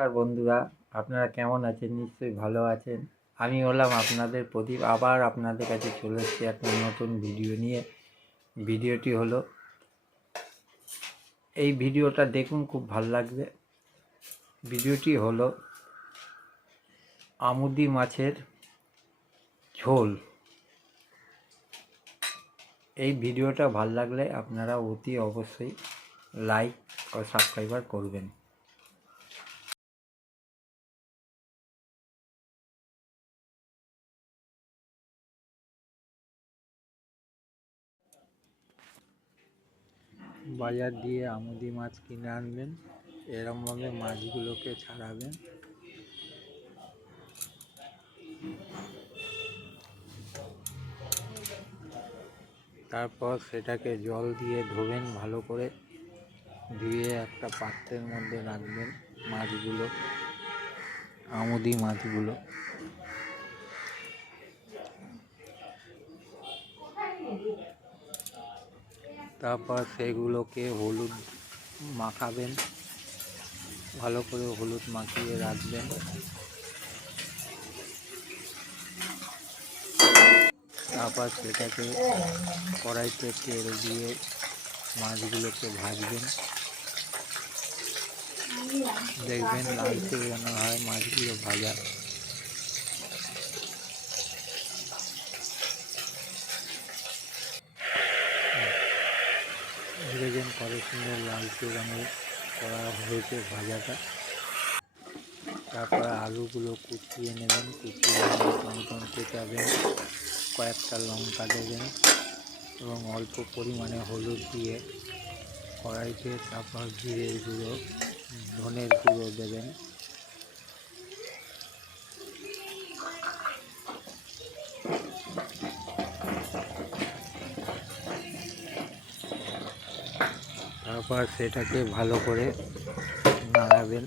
নমস্কার বন্ধুরা, আপনারা কেমন আছেন? নিশ্চয়ই ভালো আছেন। আমি হলাম আপনাদের প্রদীপ, আবার আপনাদের কাছে চলে এসেছি একটা নতুন ভিডিও নিয়ে। ভিডিওটি হলো, এই ভিডিওটা দেখুন, খুব ভালো লাগবে। ভিডিওটি হলো আমুদি মাছের ঝোল। এই ভিডিওটা ভালো লাগলে আপনারা অতি অবশ্যই লাইক ও সাবস্ক্রাইবার করবেন। বাজার দিয়ে আমুদি মাছ কিনে আনবেন, এরকমভাবে মাছগুলোকে ছাড়াবেন। তারপর সেটাকে জল দিয়ে ধোবেন, ভালো করে ধুয়ে একটা পাত্রের মধ্যে রাখবেন মাছগুলো, আমুদি মাছগুলো। তারপর সেগুলোকে হলুদ মাখাবেন, ভালো করে হলুদ মাখিয়ে রাখবেন। তারপর সেটাকে কড়াইতে তেল দিয়ে মাছগুলোকে ভাজবেন। দেখবেন লালচে যেন হয় মাছগুলো ভাজা। দেখবেন কত সুন্দর লালচে রঙের করা হয়েছে ভাজাটা। তারপর আলুগুলো কুচিয়ে নেবেন, কুচিয়ে টমেটো কেটাবেন, কয়েকটা লঙ্কা দেবেন এবং অল্প পরিমাণে হলুদ দিয়ে কড়াইতে তারপর জিরের গুঁড়ো, ধনের গুঁড়ো দেবেন। তারপর সেটাকে ভালো করে নাড়াবেন।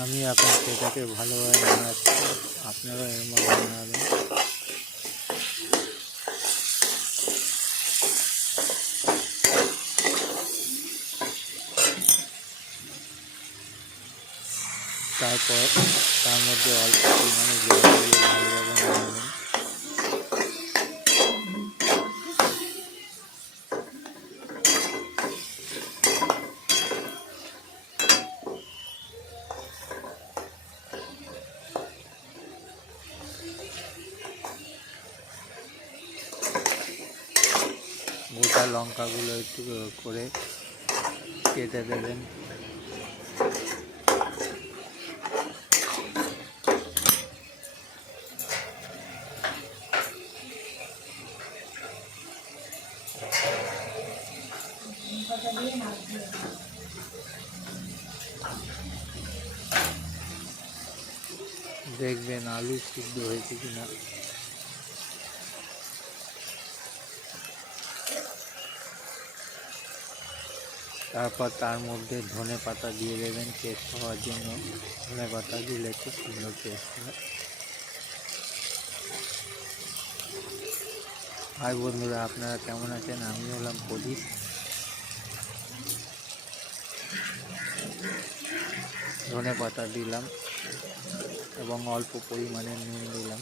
আমি এখন সেটাকে ভালোভাবে নাড়াচ্ছি, আপনারা এরমভাবে নাড়াবেন। তারপর তার মধ্যে অল্প পরিমাণে জল দিয়ে ভালোভাবে নাড়াবেন। গোটা লঙ্কাগুলো একটু করে কেটে দেবেন। দেখবেন আলু সিদ্ধ হয়েছে কিনা। তারপর তার মধ্যে ধনে পাতা দিয়ে দেবেন টেস্ট হওয়ার জন্য। ধনে পাতা দিলে খুব সুন্দর টেস্ট হয়। হাই বন্ধুরা, আপনারা কেমন আছেন? আমি হলাম প্রদীপ। ধনে পাতা দিলাম এবং অল্প পরিমাণে নুন দিলাম।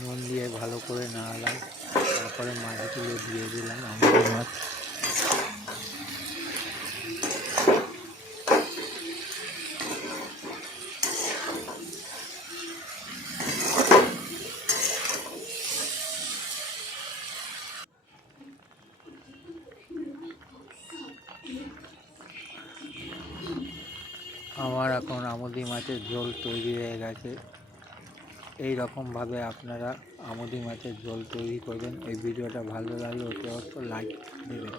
নুন দিয়ে ভালো করে নাড়ালাম। তারপরে মাছগুলো দিয়ে দিলাম, আমুদি মাছ। আমার এখন আমুদি মাছের ঝোল তৈরি হয়ে গেছে। এই রকমভাবে আপনারা আমুদি মাছের ঝোল তৈরি করবেন। এই ভিডিওটা ভালো লাগলে অতি অবশ্যই লাইক দেবেন।